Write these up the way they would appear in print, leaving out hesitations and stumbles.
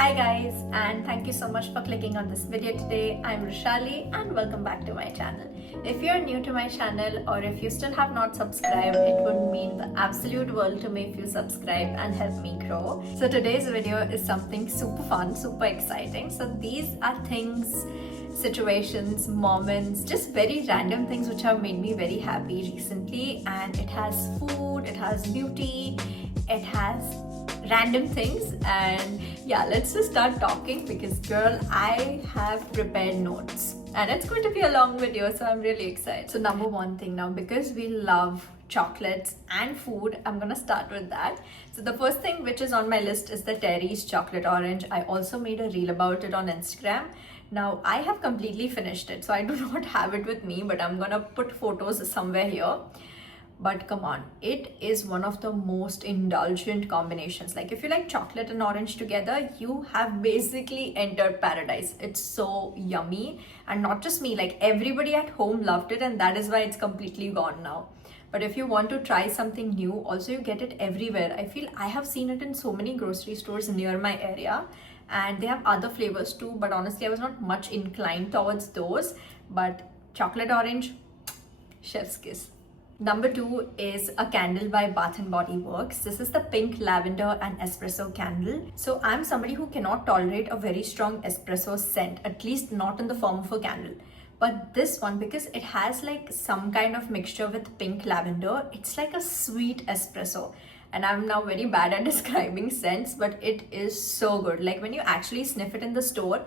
Hi guys, and thank you so much for clicking on this video today. I'm Rishali and welcome back to my channel. If you're new to my channel or if you still have not subscribed, it would mean the absolute world to me if you subscribe and help me grow. So today's video is something super fun, super exciting. So these are things, situations, moments, just very random things which have made me very happy recently, and it has food, it has beauty, it has random things. And yeah, let's just start talking because girl, I have prepared notes and it's going to be a long video, so I'm really excited. So number one thing now, because we love chocolates and food, I'm gonna start with that. So the first thing which is on my list is the Terry's chocolate orange. I also made a reel about it on Instagram. Now I have completely finished it, so I do not have it with me, but I'm gonna put photos somewhere here. But come on, it is one of the most indulgent combinations. Like if you like chocolate and orange together, you have basically entered paradise. It's so yummy, and not just me, like everybody at home loved it, and that is why it's completely gone now. But if you want to try something new, also you get it everywhere. I feel I have seen it in so many grocery stores near my area, and they have other flavors too, but honestly I was not much inclined towards those. But chocolate orange, chef's kiss. Number two is a candle by Bath and Body Works. This is the pink lavender and espresso candle. So I'm somebody who cannot tolerate a very strong espresso scent, at least not in the form of a candle. But this one, because it has like some kind of mixture with pink lavender, it's like a sweet espresso. And I'm now very bad at describing scents, but it is so good. Like when you actually sniff it in the store,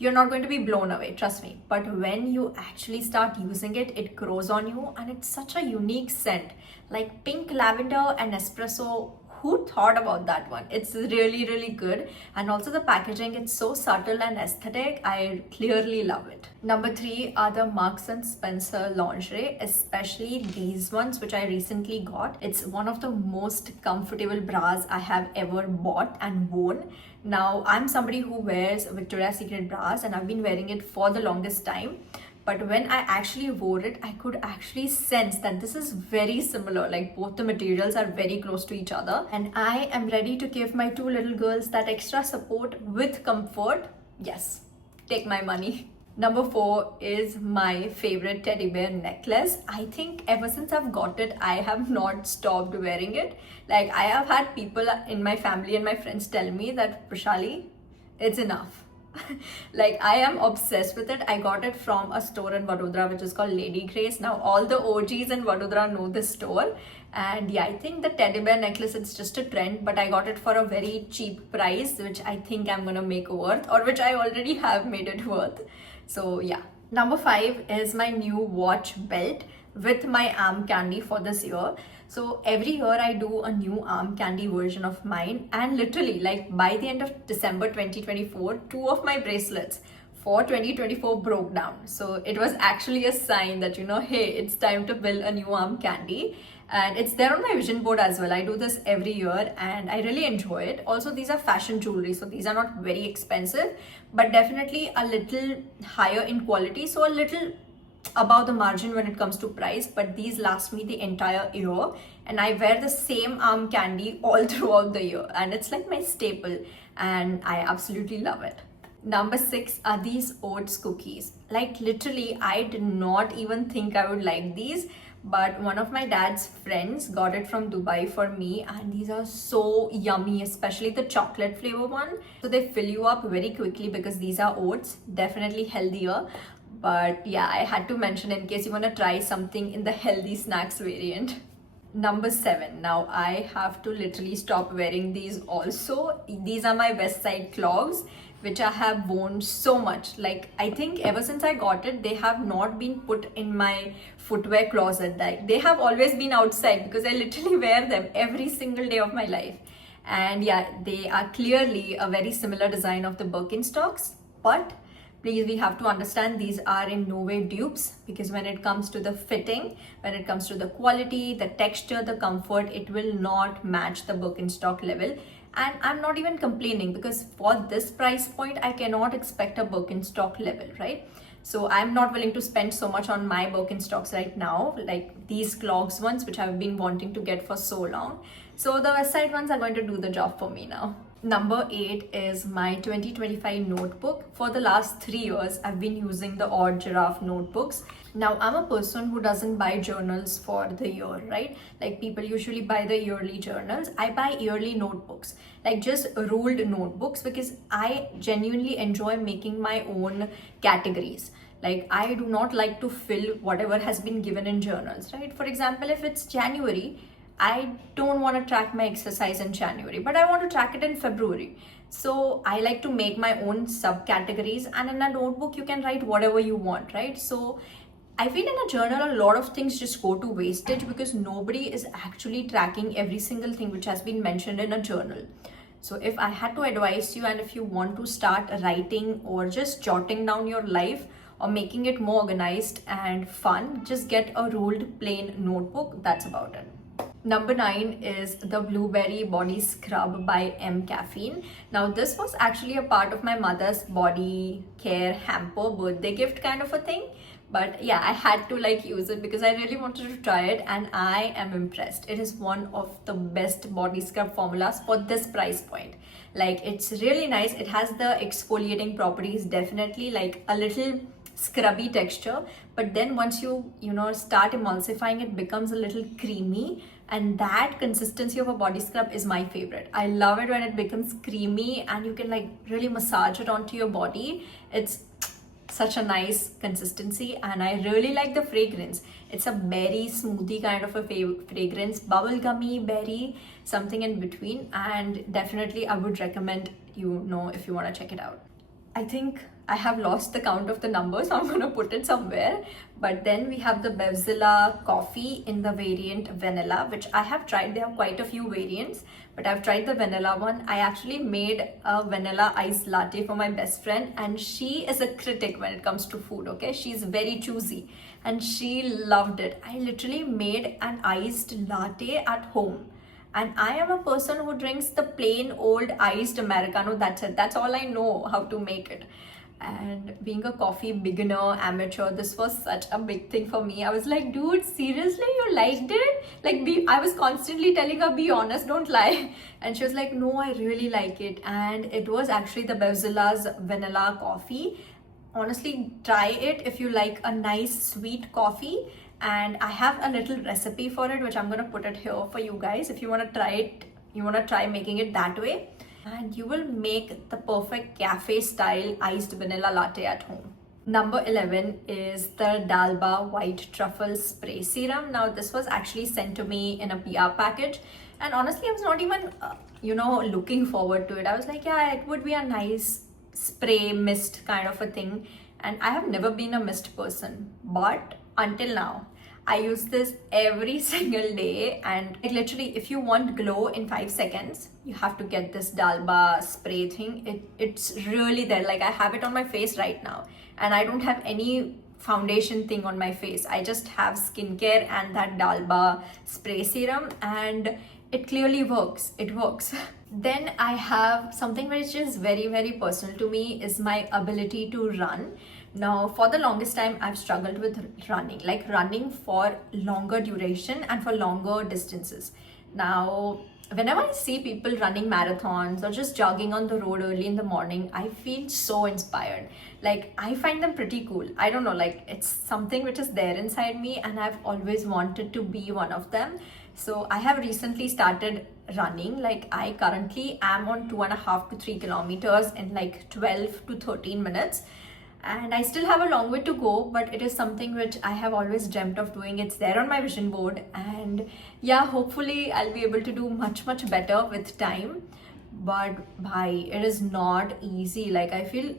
you're not going to be blown away, trust me. But when you actually start using it, it grows on you, and it's such a unique scent. Like pink lavender and espresso, who thought about that one? It's really, really good. And also the packaging, it's so subtle and aesthetic. I clearly love it. Number three are the Marks and Spencer lingerie, especially these ones, which I recently got. It's one of the most comfortable bras I have ever bought and worn. Now, I'm somebody who wears Victoria's Secret bras, and I've been wearing it for the longest time. But when I actually wore it, I could actually sense that this is very similar. Like both the materials are very close to each other. And I am ready to give my two little girls that extra support with comfort. Yes, take my money. Number four is my favorite teddy bear necklace. I think ever since I've got it, I have not stopped wearing it. Like I have had people in my family and my friends tell me that, Prashali, it's enough. Like I am obsessed with it. I got it from a store in Vadodara which is called Lady Grace. Now all the OGs in Vadodara know this store, and yeah, I think the teddy bear necklace, it's just a trend, but I got it for a very cheap price, which I think I'm gonna make worth, or which I already have made it worth. So yeah. Number five is my new watch belt with my arm candy for this year. So every year I do a new arm candy version of mine, and literally like by the end of December 2024, two of my bracelets for 2024 broke down. So it was actually a sign that, hey, it's time to build a new arm candy. And it's there on my vision board as well. I do this every year and I really enjoy it. Also, these are fashion jewelry, so these are not very expensive, but definitely a little higher in quality, so a little above the margin when it comes to price. But these last me the entire year, and I wear the same arm candy all throughout the year, and it's like my staple, and I absolutely love it. Number six are these oats cookies. Like literally, I did not even think I would like these, but one of my dad's friends got it from Dubai for me, and these are so yummy, especially the chocolate flavor one. So they fill you up very quickly because these are oats, definitely healthier. But yeah, I had to mention in case you want to try something in the healthy snacks variant. Number seven, now I have to literally stop wearing these also. These are my West Side clogs, which I have worn so much. Like I think ever since I got it, they have not been put in my footwear closet. Like they have always been outside because I literally wear them every single day of my life. And yeah, they are clearly a very similar design of the Birkenstocks, but please, we have to understand these are in no way dupes, because when it comes to the fitting, when it comes to the quality, the texture, the comfort, it will not match the Birkenstock level. And I'm not even complaining, because for this price point, I cannot expect a Birkenstock level, right? So I'm not willing to spend so much on my Birkenstocks right now, like these clogs ones, which I've been wanting to get for so long. So the West Side ones are going to do the job for me now. Number 8 is my 2025 notebook. For the last 3 years, I've been using the Odd Giraffe notebooks. Now, I'm a person who doesn't buy journals for the year, right? Like people usually buy the yearly journals. I buy yearly notebooks, like just ruled notebooks, because I genuinely enjoy making my own categories. Like I do not like to fill whatever has been given in journals, right? For example, if it's January, I don't want to track my exercise in January, but I want to track it in February. So I like to make my own subcategories, and in a notebook, you can write whatever you want, right? So I feel in a journal, a lot of things just go to wastage because nobody is actually tracking every single thing which has been mentioned in a journal. So if I had to advise you, and if you want to start writing or just jotting down your life or making it more organized and fun, just get a ruled plain notebook. That's about it. Number 9 is the Blueberry Body Scrub by M Caffeine. Now this was actually a part of my mother's body care hamper birthday gift kind of a thing. But yeah, I had to like use it because I really wanted to try it, and I am impressed. It is one of the best body scrub formulas for this price point. Like it's really nice. It has the exfoliating properties, definitely like a little scrubby texture, but then once you start emulsifying, it becomes a little creamy, and that consistency of a body scrub is my favorite. I love it when it becomes creamy and you can like really massage it onto your body. It's such a nice consistency, and I really like the fragrance. It's a berry smoothie kind of a fragrance, bubblegummy berry, something in between, and definitely I would recommend if you want to check it out. I think I have lost the count of the numbers, so I'm going to put it somewhere. But then we have the Bevzilla coffee in the variant vanilla, which I have tried. There are quite a few variants, but I've tried the vanilla one. I actually made a vanilla iced latte for my best friend, and she is a critic when it comes to food, okay? She's very choosy and she loved it. I literally made an iced latte at home. And I am a person who drinks the plain old iced Americano. That's it. That's all I know how to make it. And being a coffee beginner, amateur, this was such a big thing for me. I was like, dude, seriously, you liked it? Like, I was constantly telling her, be honest, don't lie. And she was like, no, I really like it. And it was actually the Bevzilla's vanilla coffee. Honestly, try it if you like a nice sweet coffee. And I have a little recipe for it, which I'm going to put it here for you guys. If you want to try it, you want to try making it that way, and you will make the perfect cafe style iced vanilla latte at home. Number 11 is the Dalba White Truffle Spray Serum. Now this was actually sent to me in a PR package, and honestly I was not even looking forward to it. I was like, yeah, it would be a nice spray mist kind of a thing, and I have never been a mist person, but until now I use this every single day, and it literally, if you want glow in 5 seconds, you have to get this Dalba spray thing. It's really there. Like I have it on my face right now, and I don't have any foundation thing on my face. I just have skincare and that Dalba spray serum, and it clearly works. It works. Then I have something which is very, very personal to me, is my ability to run. Now, for the longest time, I've struggled with running, like running for longer duration and for longer distances. Now, whenever I see people running marathons or just jogging on the road early in the morning, I feel so inspired. Like, I find them pretty cool. I don't know, like it's something which is there inside me, and I've always wanted to be one of them. So I have recently started running. Like I currently am on 2.5 to 3 kilometers in like 12 to 13 minutes. And I still have a long way to go, but it is something which I have always dreamt of doing. It's there on my vision board, and yeah, hopefully I'll be able to do much better with time. But bhai, it is not easy. Like I feel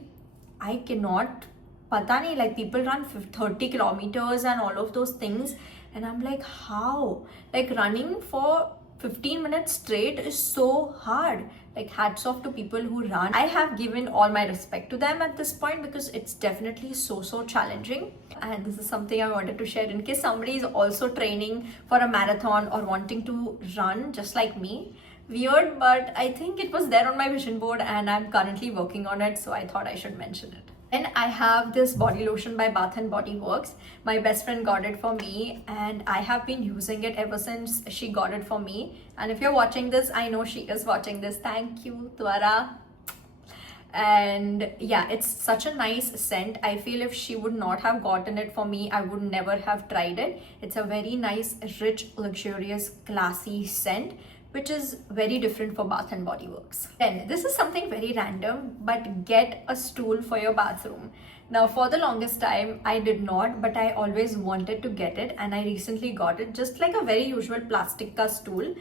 I cannot, pata nahi, like people run 30 kilometers and all of those things, and I'm like, how? Like running for 15 minutes straight is so hard. Like hats off to people who run. I have given all my respect to them at this point, because it's definitely so challenging. And this is something I wanted to share in case somebody is also training for a marathon or wanting to run just like me. Weird, but I think it was there on my vision board and I'm currently working on it, so I thought I should mention it. Then I have this body lotion by Bath and Body Works. My best friend got it for me and I have been using it ever since she got it for me. And if you're watching this, I know she is watching this. Thank you, Twara. And yeah, it's such a nice scent. I feel if she would not have gotten it for me, I would never have tried it. It's a very nice, rich, luxurious, classy scent, which is very different for Bath and Body Works. Then this is something very random, but get a stool for your bathroom. Now for the longest time I did not, but I always wanted to get it, and I recently got it. Just like a very usual plastic ka stool,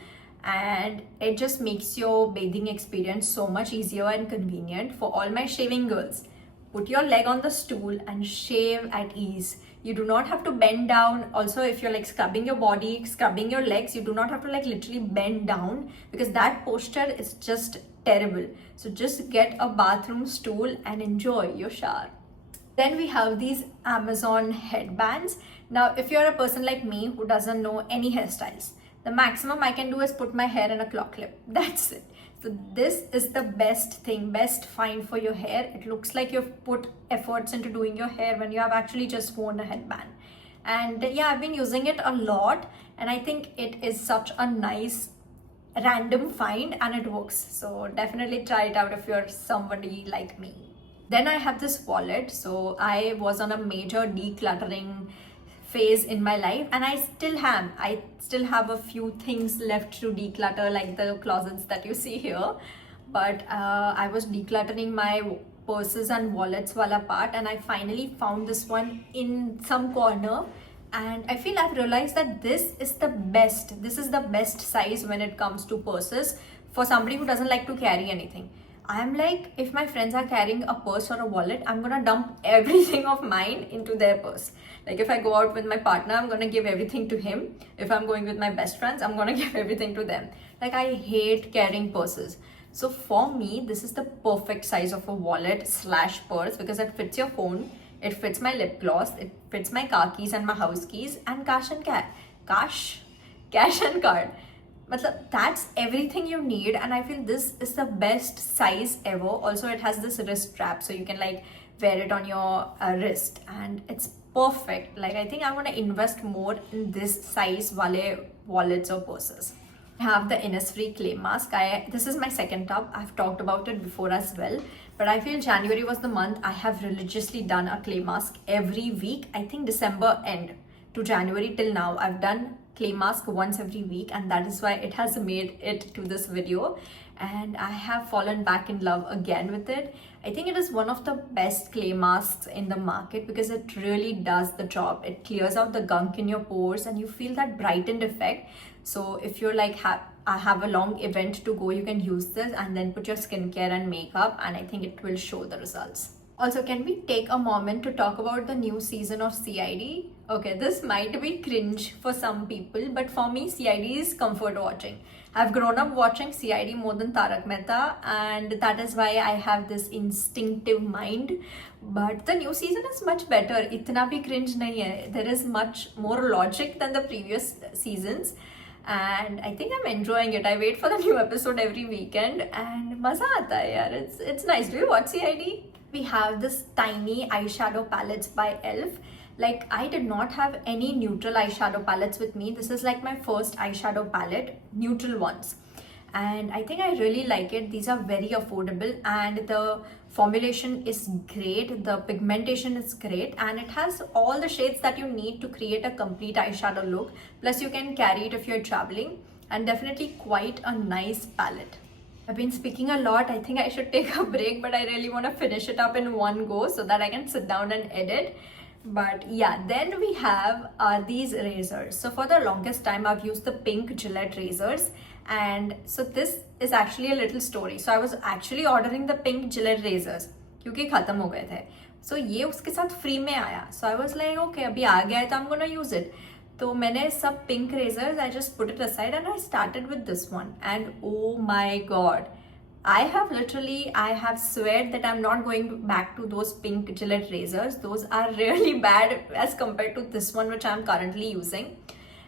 and it just makes your bathing experience so much easier and convenient for all my shaving girls. Put your leg on the stool and shave at ease. You do not have to bend down. Also, if you're like scrubbing your body, scrubbing your legs, you do not have to like literally bend down, because that posture is just terrible. So just get a bathroom stool and enjoy your shower. Then we have these Amazon headbands. Now, if you're a person like me who doesn't know any hairstyles, the maximum I can do is put my hair in a claw clip. That's it. So this is the best thing, best find for your hair. It looks like you've put efforts into doing your hair when you have actually just worn a headband. And yeah, I've been using it a lot, and I think it is such a nice random find and it works. So definitely try it out if you're somebody like me. Then I have this wallet. So I was on a major decluttering phase in my life, and I still have a few things left to declutter, like the closets that you see here. But I was decluttering my purses and wallets wala part, and I finally found this one in some corner, and I feel I've realized that this is the best size when it comes to purses for somebody who doesn't like to carry anything. I'm like, if my friends are carrying a purse or a wallet, I'm gonna dump everything of mine into their purse. Like if I go out with my partner, I'm gonna give everything to him. If I'm going with my best friends, I'm gonna give everything to them. Like I hate carrying purses. So for me, this is the perfect size of a wallet slash purse, because it fits your phone, it fits my lip gloss, it fits my car keys and my house keys, and cash and card. That's everything you need, and I feel this is the best size ever. Also, it has this wrist strap, so you can like wear it on your wrist, and it's perfect. Like I think I'm gonna invest more in this size wallets or purses. I have the Innisfree clay mask. This is my second tub. I've talked about it before as well, but I feel January was the month I have religiously done a clay mask every week. I think December end to January till now, I've done clay mask once every week, and that is why it has made it to this video, and I have fallen back in love again with it. I think it is one of the best clay masks in the market, because it really does the job. It clears out the gunk in your pores and you feel that brightened effect. So if you're like I have a long event to go, you can use this and then put your skincare and makeup, and I think it will show the results. Also, can we take a moment to talk about the new season of CID? Okay, this might be cringe for some people, but for me, CID is comfort watching. I've grown up watching CID more than Tarak Mehta, and that is why I have this instinctive mind. But the new season is much better. Itna bhi cringe nahi hai. There is much more logic than the previous seasons, and I think I'm enjoying it. I wait for the new episode every weekend, and maza aata hai yaar. It's nice. Do you watch CID? We have this tiny eyeshadow palettes by ELF. Like I did not have any neutral eyeshadow palettes with me. This is like my first eyeshadow palette, neutral ones. And I think I really like it. These are very affordable, and the formulation is great. The pigmentation is great, and it has all the shades that you need to create a complete eyeshadow look. Plus you can carry it if you're traveling, and definitely quite a nice palette. I've been speaking a lot. I think I should take a break, but I really want to finish it up in one go so that I can sit down and edit. But yeah, then we have these razors. So for the longest time, I've used the pink Gillette razors. And so this is actually a little story. So I was actually ordering the pink Gillette razors क्योंकि खत्म हो गए थे. So ये उसके साथ free में आया. So I was like, okay, अभी आ गया है तो I'm gonna use it. तो मैंने सब pink razors, I just put it aside and I started with this one. And oh my god, I have sweared that I'm not going back to those pink Gillette razors. Those are really bad as compared to this one which I'm currently using.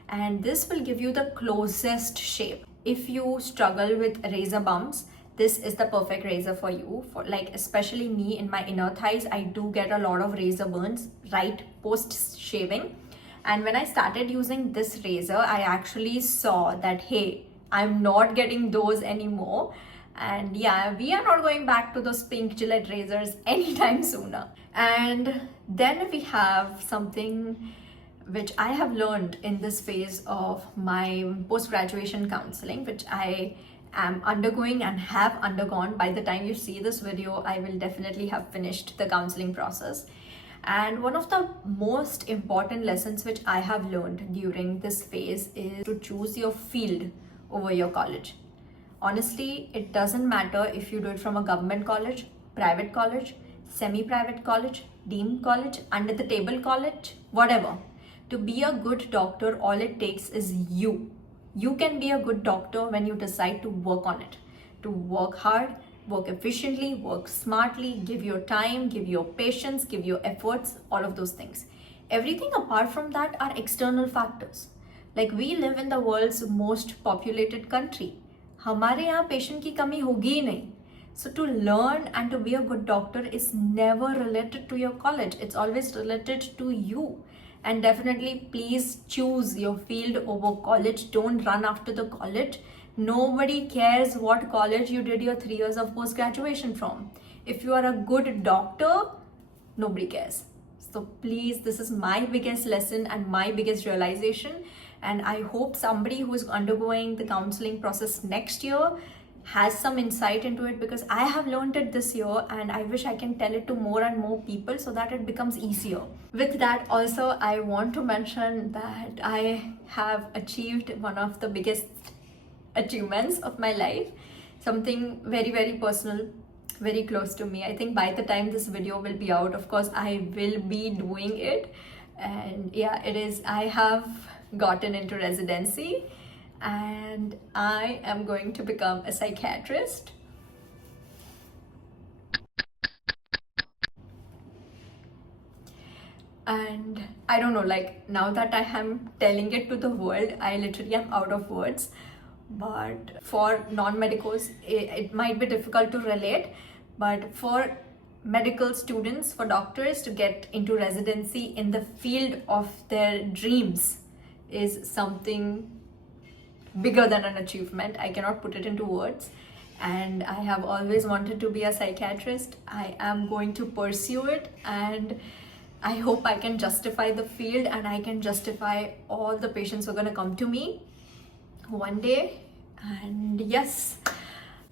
And this will give you the closest shape. If you struggle with razor bumps, this is the perfect razor for you. For like, especially me in my inner thighs, I do get a lot of razor burns right post shaving. And when I started using this razor, I actually saw that, hey, I'm not getting those anymore. And yeah, we are not going back to those pink Gillette razors anytime sooner. And then we have something which I have learned in this phase of my post-graduation counseling, which I am undergoing and have undergone. By the time you see this video, I will definitely have finished the counseling process. And one of the most important lessons which I have learned during this phase is to choose your field over your college. Honestly, it doesn't matter if you do it from a government college, private college, semi-private college, deemed college, under the table college, whatever. To be a good doctor, all it takes is you. You can be a good doctor when you decide to work on it, to work hard, work efficiently, work smartly, give your time, give your patience, give your efforts, all of those things. Everything apart from that are external factors. Like, we live in the world's most populated country. हमारे यहाँ patient की कमी होगी ही नहीं. So to learn and to be a good doctor is never related to your college. It's always related to you. And definitely, please choose your field over college. Don't run after the college. Nobody cares what college you did your 3 years of post-graduation from. If you are a good doctor, nobody cares. So please, this is my biggest lesson and my biggest realization. And I hope somebody who is undergoing the counseling process next year has some insight into it, because I have learned it this year and I wish I can tell it to more and more people so that it becomes easier. With that, also, I want to mention that I have achieved one of the biggest achievements of my life, something very, very personal, very close to me. I think by the time this video will be out, of course, I will be doing it. And yeah, it is. I have gotten into residency and I am going to become a psychiatrist. And I don't know, like, now that I am telling it to the world, I literally am out of words. But for non-medicals, it might be difficult to relate. But for medical students, for doctors to get into residency in the field of their dreams is something bigger than an achievement. I cannot put it into words. And I have always wanted to be a psychiatrist. I am going to pursue it, and I hope I can justify the field and I can justify all the patients who are going to come to me one day. And yes,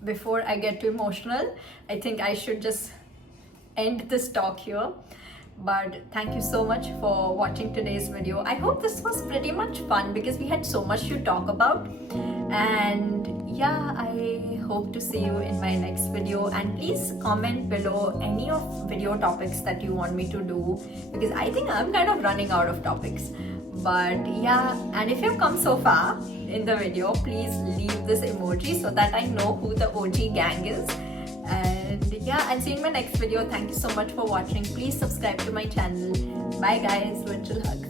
before I get too emotional, I think I should just end this talk here. But thank you so much for watching today's video. I hope this was pretty much fun because we had so much to talk about. And yeah, I hope to see you in my next video. And please comment below any of video topics that you want me to do, because I think I'm kind of running out of topics. But yeah, and if you've come so far in the video, please leave this emoji so that I know who the OG gang is. And yeah, I'll see you in my next video. Thank you so much for watching. Please subscribe to my channel. Bye guys, virtual hug.